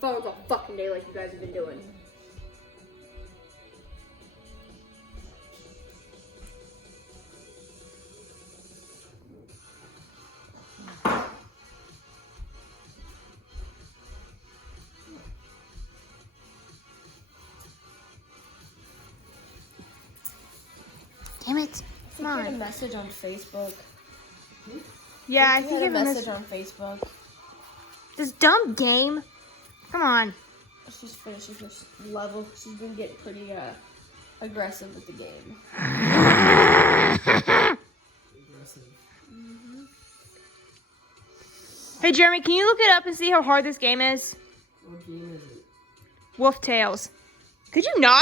phones all fucking day like you guys have been doing. Damn it. Come I had a on. message on Facebook. Yeah, I I think had you a have a message on Facebook. This dumb game. Come on. She's finishing her level. She's been getting pretty aggressive with the game. Hey, Jeremy, can you look it up and see how hard this game is? What game is it? Wolf Tales. Could you not?